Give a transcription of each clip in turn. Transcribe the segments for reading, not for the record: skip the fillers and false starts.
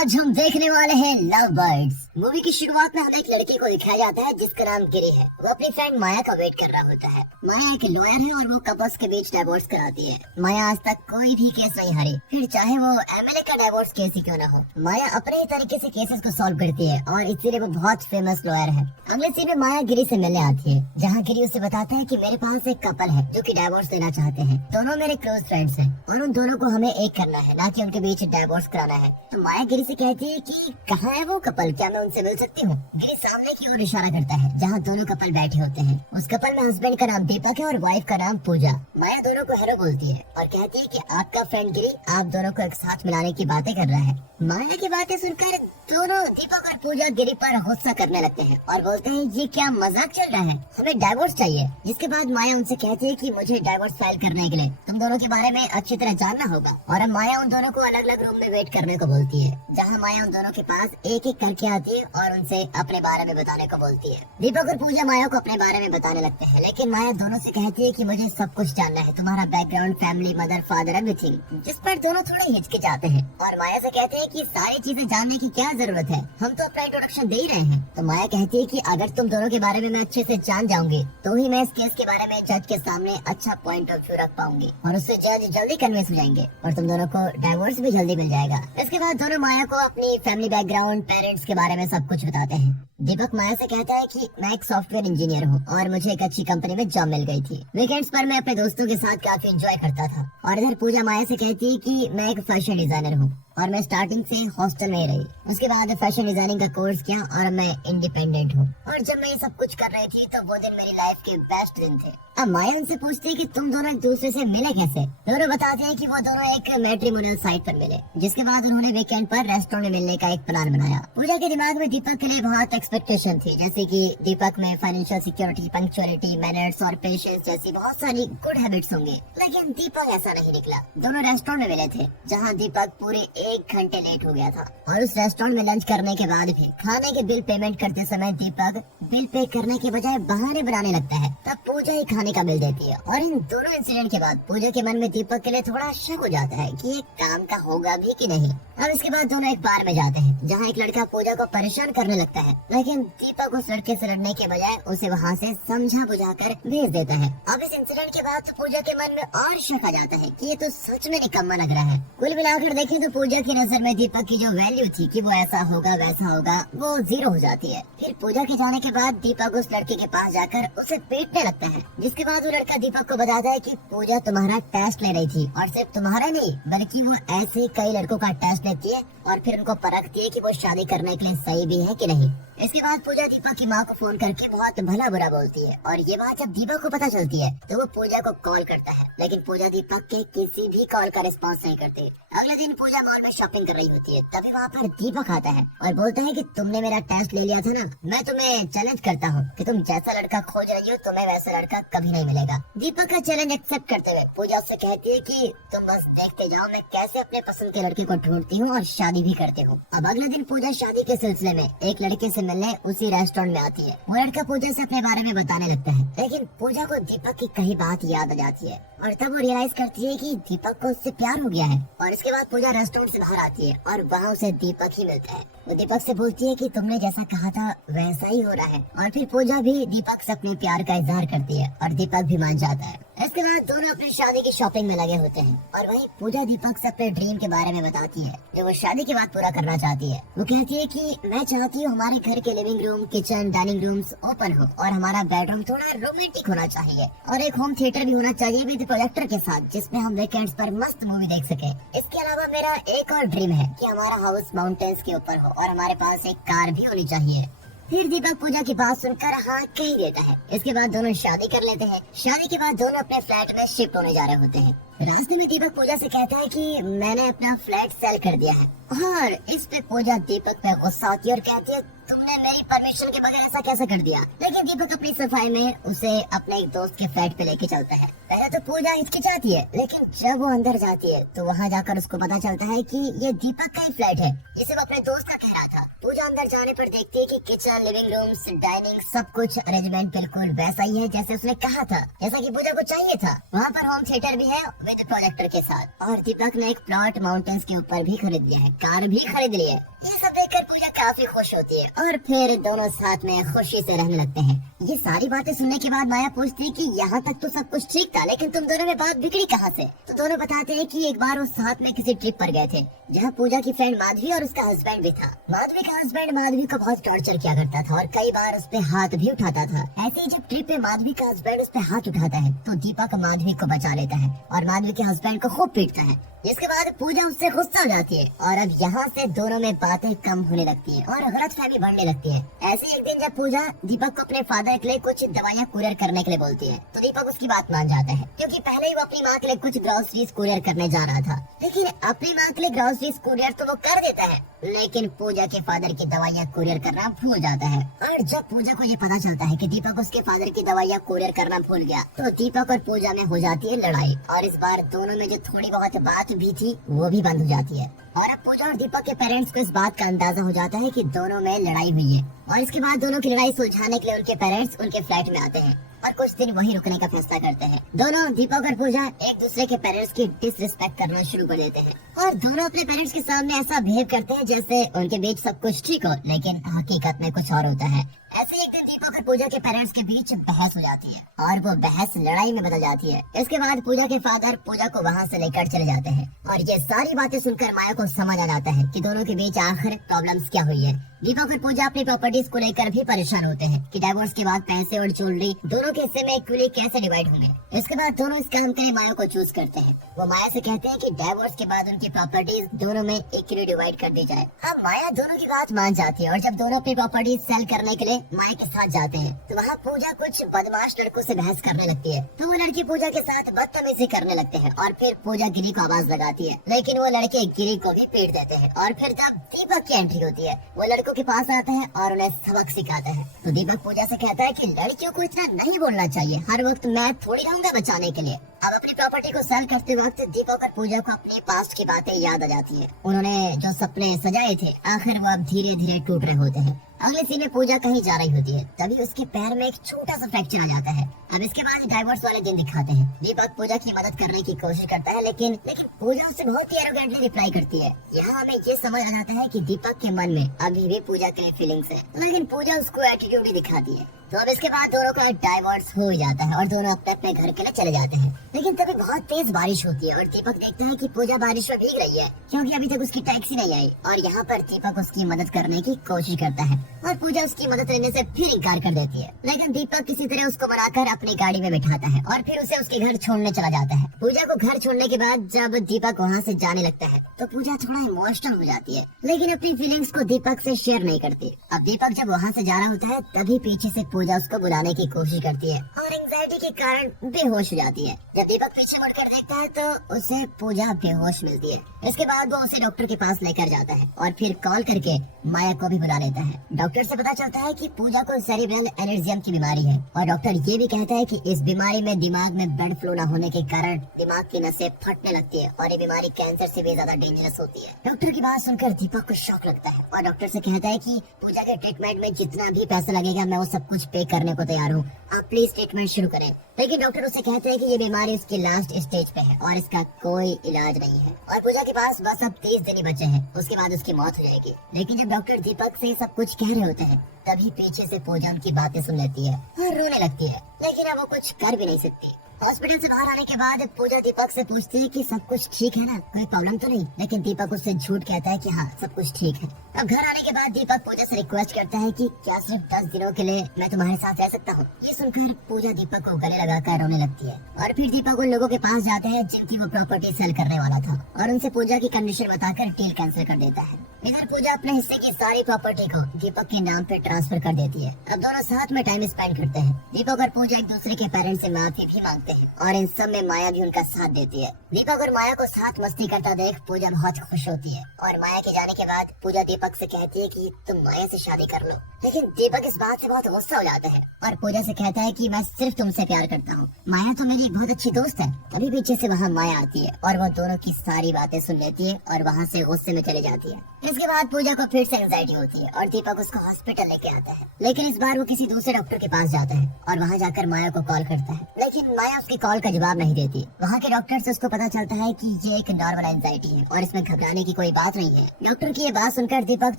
आज हम देखने वाले हैं लव बर्ड्स। मूवी की शुरुआत में हमें एक लड़की को दिखाया जाता है जिसका नाम गिरी है। वो अपनी फ्रेंड माया का वेट कर रहा होता है। माया एक लॉयर है और वो कपल्स के बीच डिवोर्स कराती है। माया आज तक कोई भी केस नहीं हारी, फिर चाहे वो एमएलए का डिवोर्स केस ही क्यों न हो। माया अपने ही तरीके से केसेस को सॉल्व करती है और इसीलिए वो बहुत फेमस लॉयर है। अगले सीन में माया गिरी से मिलने आती है, जहाँ गिरी उसे बताता है कि मेरे पास एक कपल है जो कि डिवोर्स लेना चाहते हैं। दोनों मेरे क्लोज फ्रेंड्स हैं और उन दोनों को हमें एक करना है, ना कि उनके बीच डिवोर्स कराना है। तो माया गिरी से कहती है कि कहाँ है वो कपल, क्या मैं उनसे मिल सकती हूँ। गिरी सामने की ओर इशारा करता है जहाँ दोनों कपल बैठे होते हैं। उस कपल में हस्बैंड का नाम दीपक है और वाइफ का नाम पूजा। माया दोनों को हेलो बोलती है और कहती है कि आपका फ्रेंड गिरी आप दोनों को एक साथ मिलाने की बातें कर रहा है। माया की बातें सुनकर दोनों दीपक और पूजा गिरी पर गुस्सा करने लगते हैं और बोलते हैं ये क्या मजाक चल रहा है, हमें डाइवोर्स चाहिए। जिसके बाद माया उनसे कहती है कि मुझे डाइवोर्स फाइल करने के लिए तुम दोनों के बारे में अच्छी तरह जानना होगा। और अब माया उन दोनों को अलग अलग रूम में वेट करने को बोलती है, जहाँ माया उन दोनों के पास एक एक करके आती है और उनसे अपने बारे में बताने को बोलती है। दीपक और पूजा माया को अपने बारे में बताने लगते हैं, लेकिन माया दोनों से कहती है कि मुझे सब कुछ जानना है, तुम्हारा background, family, mother, father, everything. जिस पर दोनों थोड़े हिचकिचाते हैं और माया से कहते हैं कि सारी चीजें जानने की क्या जरूरत है, हम तो अपना इंट्रोडक्शन दे ही रहे हैं। तो माया कहती है कि अगर तुम दोनों के बारे में मैं अच्छे से जान जाऊंगी तो ही मैं इस केस के बारे में जज के सामने अच्छा पॉइंट ऑफ व्यू रख पाऊंगी और उससे जज जल्दी कन्विंस हो जाएंगे और तुम दोनों को डाइवोर्स भी जल्दी मिल जाएगा। इसके बाद दोनों माया को अपनी फैमिली बैकग्राउंड, पेरेंट्स के बारे में सब कुछ बताते हैं। दीपक माया से कहता है कि मैं एक सॉफ्टवेयर इंजीनियर हूँ और मुझे एक अच्छी कंपनी में जॉब मिल गई थी। वीकेंड्स पर मैं अपने दोस्तों के साथ काफी एंजॉय करता था। और इधर पूजा माया से कहती है कि मैं एक फैशन डिजाइनर हूँ और मैं स्टार्टिंग से हॉस्टल में ही रही। उसके बाद फैशन डिजाइनिंग का कोर्स किया और मैं इंडिपेंडेंट हूँ। और जब मैं ये सब कुछ कर रही थी तो वो दिन मेरी लाइफ के बेस्ट दिन थे। अब माया उनसे पूछती है कि तुम दोनों एक दूसरे से मिले कैसे। दोनों बताते हैं कि वो दोनों एक मैट्रिमोनियल साइट पर मिले, जिसके बाद उन्होंने वीकेंड पर रेस्टोरेंट में मिलने का एक प्लान बनाया। पूजा के दिमाग में दीपक के लिए बहुत एक्सपेक्टेशन थी, जैसे कि दीपक में फाइनेंशियल सिक्योरिटी, पंक्चुअलिटी, मैनर्स और पेशेंस जैसी बहुत सारी गुड हैबिट्स होंगे। लेकिन दीपक ऐसा नहीं निकला। दोनों रेस्टोरेंट में मिले थे, जहाँ दीपक पूरे 1 घंटे लेट हो गया था। और उस रेस्टोरेंट में लंच करने के बाद भी खाने के बिल पेमेंट करते समय दीपक बिल पे करने के बजाय बहाने बनाने लगता है। तब पूजा ही खाने का बिल देती है। और इन दोनों इंसिडेंट के बाद पूजा के मन में दीपक के लिए थोड़ा शक हो जाता है कि ये काम का होगा भी कि नहीं। अब इसके बाद दोनों एक बार में जाते हैं, जहाँ एक लड़का पूजा को परेशान करने लगता है, लेकिन दीपक उस लड़के से लड़ने के बजाय उसे वहाँ से समझा बुझाकर भेज देता है। अब इस इंसिडेंट के बाद पूजा के मन में और शक आ जाता है कि ये तो सच में निकम्मा लग रहा है। कुल मिलाकर देखें तो पूजा की नजर में दीपक की जो वैल्यू थी कि वो ऐसा होगा वैसा होगा, वो 0 हो जाती है। फिर पूजा के जाने के बाद दीपक उस लड़के के पास जाकर उसे पीटने लगता है, जिसके बाद वो लड़का दीपक को बताता है कि पूजा तुम्हारा टेस्ट ले रही थी और सिर्फ तुम्हारा नहीं बल्कि वो ऐसे कई लड़कों का टेस्ट लेती है और फिर उनको परखती है कि वो शादी करने के लिए सही भी है कि नहीं। इसके बाद पूजा दीपक की माँ को फोन करके बहुत भला बुरा बोलती है और ये बात जब दीपक को पता चलती है तो वो पूजा को कॉल करता है, लेकिन पूजा दीपक के किसी भी कॉल का रिस्पॉन्स नहीं करती। अगले दिन पूजा मॉल में शॉपिंग कर रही होती है, तभी वहाँ पर दीपक आता है और बोलता है कि तुमने मेरा टेस्ट ले लिया था ना, मैं तुम्हें चैलेंज करता हूँ कि तुम जैसा लड़का खोज रही हो तुम्हें वैसा लड़का कभी नहीं मिलेगा। दीपक का चैलेंज एक्सेप्ट करते हुए पूजा उससे कहती है कि तुम बस देखते जाओ मैं कैसे अपने पसंद के लड़के को ढूंढती हूँ और शादी भी करती हूँ। अब अगले दिन पूजा शादी के सिलसिले में एक लड़के से मिलने उसी रेस्टोरेंट में आती है। वो लड़का पूजा से अपने बारे में बताने लगता है, लेकिन पूजा को दीपक की कई बात याद आ जाती है और तब वो रियलाइज करती है कि दीपक को उससे प्यार हो गया है। और इसके बाद पूजा रेस्टोरेंट से बाहर आती है और वहाँ उसे दीपक ही मिलता है। वो दीपक से बोलती है कि तुमने जैसा कहा था वैसा ही हो रहा है। और फिर पूजा भी दीपक से अपने प्यार का इजहार करती है और दीपक भी मान जाता है। इसके बाद दोनों अपनी शादी की शॉपिंग में लगे होते हैं और वहीं पूजा दीपक से अपने ड्रीम के बारे में बताती है जो वो शादी के बाद पूरा करना चाहती है। वो कहती है कि मैं चाहती हूँ हमारे घर के living room, kitchen, dining rooms open हो और हमारा बेडरूम थोड़ा रोमांटिक होना चाहिए और एक होम थिएटर भी होना चाहिए विद प्रोजेक्टर के साथ, जिसमें हम वीकेंड्स पर मस्त मूवी देख सके। इसके अलावा मेरा एक और ड्रीम है कि हमारा हाउस माउंटेन्स के ऊपर हो और हमारे पास एक कार भी होनी चाहिए। फिर दीपक पूजा की बात सुनकर हाँ कह ही देता है। इसके बाद दोनों शादी कर लेते हैं। शादी के बाद दोनों अपने फ्लैट में शिफ्ट होने जा रहे होते हैं। रास्ते में दीपक पूजा से कहता है कि मैंने अपना फ्लैट सेल कर दिया है और इस पे पूजा दीपक पे गुस्सा होती है और कहती है तुमने मेरी परमिशन के बगैर ऐसा कैसे कर दिया। लेकिन दीपक अपनी सफाई में उसे अपने एक दोस्त के फ्लैट पे लेके चलता है। पहले तो पूजा हिचकिचाती है, लेकिन जब वो अंदर जाती है तो वहाँ जाकर उसको पता चलता है कि ये दीपक का ही फ्लैट है जिसे वो अपने दोस्त का कह रहा था। पूजा अंदर जाने पर देखती है कि किचन, लिविंग रूम्स, डाइनिंग सब कुछ अरेंजमेंट बिल्कुल वैसा ही है जैसे उसने कहा था, जैसा कि पूजा को चाहिए था। वहाँ पर होम थिएटर भी है विद प्रोजेक्टर के साथ। और दीपक ने एक प्लॉट माउंटेन्स के ऊपर भी खरीद लिया है, कार भी खरीद ली है। ये सब देखकर पूजा काफी खुश होती है और फिर दोनों साथ में खुशी से रहने लगते हैं। ये सारी बातें सुनने के बाद माया पूछती है कि यहाँ तक तो सब कुछ ठीक था, लेकिन तुम दोनों में बात बिगड़ी कहाँ से? तो दोनों बताते हैं कि एक बार वो साथ में किसी ट्रिप पर गए थे जहाँ पूजा की फ्रेंड माधवी और उसका हस्बैंड भी था। माधवी का हस्बैंड माधवी को बहुत टॉर्चर किया करता था और कई बार उस पे हाथ भी उठाता था। ऐसे ही जब ट्रिप पे माधवी का हस्बैंड उस पे हाथ उठाता है तो दीपक माधवी को बचा लेता है और माधवी के हस्बैंड को खूब पीटता है। जिसके बाद पूजा उससे गुस्सा हो जाती है और अब यहाँ से दोनों में बातें कम होने लगती है और गलतफहमी बढ़ने लगती है। ऐसे एक दिन जब पूजा दीपक को अपने फादर के लिए कुछ दवाइयाँ कुरियर करने के लिए बोलती है तो दीपक उसकी बात मान जाता है, क्योंकि पहले ही वो अपनी माँ के लिए कुछ ग्रोसरीज कुरियर करने जा रहा था। लेकिन अपनी माँ के लिए ग्रोसरीज कुरियर तो वो कर देता है, लेकिन पूजा के फादर की दवाइयाँ कुरियर करना भूल जाता है। और जब पूजा को ये पता चलता है कि दीपक उसके फादर की दवाइयाँ कुरियर करना भूल गया तो दीपक और पूजा में हो जाती है लड़ाई और इस बार दोनों में जो थोड़ी बहुत बात भी थी वो भी बंद हो जाती है। और अब पूजा और दीपक के पेरेंट्स को इस बात का अंदाजा हो जाता है कि दोनों में लड़ाई हुई है और इसके बाद दोनों की लड़ाई सुलझाने के लिए उनके पेरेंट्स उनके फ्लैट में आते हैं और कुछ दिन वहीं रुकने का फैसला करते हैं। दोनों दीपक और पूजा एक दूसरे के पेरेंट्स की डिसरिस्पेक्ट करना शुरू कर देते हैं और दोनों अपने पेरेंट्स के सामने ऐसा बिहेव करते हैं जैसे उनके बीच सब कुछ ठीक हो, लेकिन हकीकत में कुछ और होता है। ऐसे एक दिन दीपक और पूजा के पेरेंट्स के बीच बहस हो जाती है और वो बहस लड़ाई में बदल जाती है। इसके बाद पूजा के फादर पूजा को वहाँ से लेकर चले जाते हैं और ये सारी बातें सुनकर माया को समझ आ जाता है कि दोनों के बीच आखिर प्रॉब्लम्स क्या हुई है। दीपक और पूजा अपनी प्रॉपर्टीज को लेकर भी परेशान होते हैं कि डाइवोर्स के बाद पैसे और ज्वेलरी दोनों के हिस्से में इक्वली कैसे डिवाइड होंगे। इसके बाद दोनों इस काम के लिए माया को चूज करते हैं। वो माया से कहते हैं कि डाइवोर्स के बाद उनकी प्रॉपर्टीज दोनों में इक्वली डिवाइड कर दी जाए। अब माया दोनों की बात मान जाती है और जब दोनों अपनी प्रॉपर्टीज सेल करने के लिए माया के साथ जाते हैं तो वहाँ पूजा कुछ बदमाश लड़कों से बहस करने लगती है। तो वो लड़की पूजा के साथ बदतमीजी करने लगते हैं और फिर पूजा गिरी को आवाज लगाती है, लेकिन वो लड़के गिरी को भी पीट देते हैं। और फिर जब दीपक की एंट्री होती है वो लड़कों के पास आता है और उन्हें सबक सिखाता है। तो दीपक पूजा से कहता है कि लड़कियों को इतना नहीं बोलना चाहिए, हर वक्त मैं थोड़ी रहूंगा बचाने के लिए। अब अपनी प्रॉपर्टी को सेल करते वक्त दीपक और पूजा को अपनी पास्ट की बातें याद आ जाती है। उन्होंने जो सपने सजाए थे आखिर वो अब धीरे धीरे टूट रहे होते हैं। अगले सीन में पूजा कहीं जा रही होती है, तभी उसके पैर में एक छोटा सा फ्रैक्चर आ जाता है। अब इसके बाद डाइवोर्स वाले दिन दिखाते हैं। दीपक पूजा की मदद करने की कोशिश करता है, लेकिन पूजा उससे बहुत ही एरोगेंटली रिप्लाई करती है। यहाँ हमें ये समझ आ जाता है कि दीपक के मन में अभी भी पूजा के लिए फीलिंग्स है, लेकिन पूजा उसको एटीट्यूड ही दिखाती है। तो अब इसके बाद दोनों का डाइवोर्स हो जाता है और दोनों अपने अपने घर के लिए चले जाते हैं। लेकिन तभी बहुत तेज बारिश होती है और दीपक देखता है कि पूजा बारिश में भीग रही है, क्योंकि अभी तक उसकी टैक्सी नहीं आई। और यहाँ पर दीपक उसकी मदद करने की कोशिश करता है और पूजा उसकी मदद लेने से फिर इनकार कर देती है। लेकिन दीपक किसी तरह उसको मनाकर अपनी गाड़ी में बिठाता है और फिर उसे उसके घर छोड़ने चला जाता है। पूजा को घर छोड़ने के बाद जब दीपक वहाँ से जाने लगता है तो पूजा थोड़ा इमोशनल हो जाती है, लेकिन अपनी फीलिंग्स को दीपक से शेयर नहीं करती। अब दीपक जब वहाँ से जा रहा होता है तभी पीछे से पूजा उसको बुलाने की कोशिश करती है और एंजाइटी के कारण बेहोश हो जाती है। जब दीपक पीछे मुड़कर देखता है तो उसे पूजा बेहोश मिलती है। इसके बाद वो उसे डॉक्टर के पास लेकर जाता है और फिर कॉल करके माया को भी बुला लेता है। डॉक्टर से पता चलता है कि पूजा को सेरिब्रल एनेरिज्म की बीमारी है और डॉक्टर ये भी कहता है कि इस बीमारी में दिमाग में ब्लड फ्लो न होने के कारण दिमाग की नसें फटने लगती है और ये बीमारी कैंसर से भी ज्यादा डेंजरस होती है। डॉक्टर की बात सुनकर दीपक को शॉक लगता है और डॉक्टर से कहता है कि पूजा के ट्रीटमेंट में जितना भी पैसा लगेगा मैं वो सब कुछ पे करने को तैयार हूँ, आप प्लीज ट्रीटमेंट शुरू करें। लेकिन डॉक्टर उसे कहते हैं कि ये बीमारी उसकी लास्ट स्टेज पे है और इसका कोई इलाज नहीं है और पूजा के पास बस अब 30 दिन ही बचे हैं, उसके बाद उसकी मौत हो जाएगी। लेकिन जब डॉक्टर दीपक से सब कुछ कह रहे होते हैं तभी पीछे से पूजा उनकी बातें सुन लेती है और रोने लगती है, लेकिन अब वो कुछ कर भी नहीं सकती। हॉस्पिटल से बाहर आने के बाद पूजा दीपक से पूछती है कि सब कुछ ठीक है ना, कोई प्रॉब्लम तो नहीं। लेकिन दीपक उससे झूठ कहता है कि हाँ सब कुछ ठीक है। अब घर आने के बाद दीपक पूजा से रिक्वेस्ट करता है कि क्या सिर्फ 10 दिनों के लिए मैं तुम्हारे साथ रह सकता हूँ। ये सुनकर पूजा दीपक को गले लगाकर रोने लगती है और फिर दीपक उन लोगों के पास जाते हैं जिनकी वो प्रॉपर्टी सेल करने वाला था और उनसे पूजा की कंडीशन बताकर डील कैंसिल कर देता है। इधर पूजा अपने हिस्से की सारी प्रॉपर्टी को दीपक के नाम पे ट्रांसफर कर देती है। अब दोनों साथ में टाइम स्पेंड करते हैं। दीपक और पूजा एक दूसरे के पेरेंट्स से माफी भी मांगते जाते हैं और इन सब में माया भी उनका साथ देती है। दीपक और माया को साथ मस्ती करता देख पूजा बहुत खुश होती है और माया के जाने के बाद पूजा दीपक से कहती है कि तुम माया से शादी कर लो। लेकिन दीपक इस बात से बहुत गुस्सा हो जाता है और पूजा से कहता है कि मैं सिर्फ तुमसे प्यार करता हूँ, माया तो मेरी बहुत अच्छी दोस्त है। तभी पीछे से वहाँ माया आती है और वो दोनों की सारी बातें सुन लेती है और वहाँ से गुस्से में चली जाती है। इसके बाद पूजा को फिर से एंजाइटी होती है और दीपक उसको हॉस्पिटल लेके आता है। लेकिन इस बार वो किसी दूसरे डॉक्टर के पास जाता है और वहाँ जाकर माया को कॉल करता है, लेकिन माया उसकी कॉल का जवाब नहीं देती। वहाँ के डॉक्टर से उसको पता चलता है कि ये एक नॉर्मल एंजाइटी है और इसमें घबराने की कोई बात नहीं है। डॉक्टर की ये बात सुनकर दीपक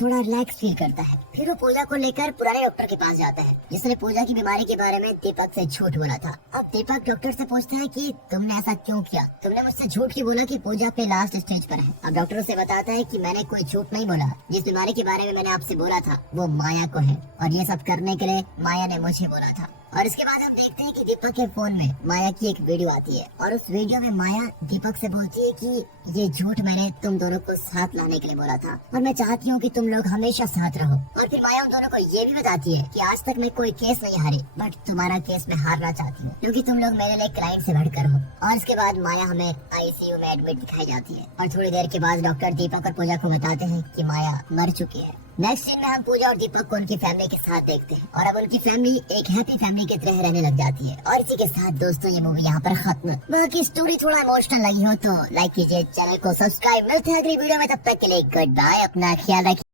थोड़ा रिलैक्स फील करता है। फिर वो पूजा को लेकर पुराने डॉक्टर के पास जाता है जिसने पूजा की बीमारी के बारे में दीपक से झूठ बोला था। अब दीपक डॉक्टर से पूछता है कि तुमने ऐसा क्यों किया, तुमने मुझसे झूठ क्यों बोला कि पूजा पे लास्ट स्टेज पर है। अब डॉक्टर उसे बताता है कि मैंने कोई झूठ नहीं बोला, जिस बीमारी के बारे में मैंने आपसे बोला था वो माया को है और ये सब करने के लिए माया ने मुझे बोला था। और इसके बाद हम देखते हैं कि दीपक के फोन में माया की एक वीडियो आती है और उस वीडियो में माया दीपक से बोलती है कि ये झूठ मैंने तुम दोनों को साथ लाने के लिए बोला था और मैं चाहती हूँ कि तुम लोग हमेशा साथ रहो। और फिर माया उन दोनों को ये भी बताती है कि आज तक मैं कोई केस नहीं हारी, बट तुम्हारा केस मैं हारना चाहती हूँ क्योंकि तुम लोग मेरे लिए क्लाइंट से बढ़कर हो। और इसके बाद माया हमें आईसीयू में एडमिट दिखाई जाती है और थोड़ी देर के बाद डॉक्टर दीपक और पूजा को बताते हैं कि माया मर चुकी है। नेक्स्ट सीन में हम पूजा और दीपक को उनकी फैमिली के साथ देखते हैं और अब उनकी फैमिली एक हैप्पी फैमिली की तरह रहने लग जाती है। और इसी के साथ दोस्तों ये मूवी यहाँ पर खत्म। बाकी स्टोरी थोड़ा इमोशनल लगी हो तो लाइक कीजिए, चैनल को सब्सक्राइब। मिलते हैं अगली वीडियो में, तब तक के लिए गुड बाय, अपना ख्याल रखिए।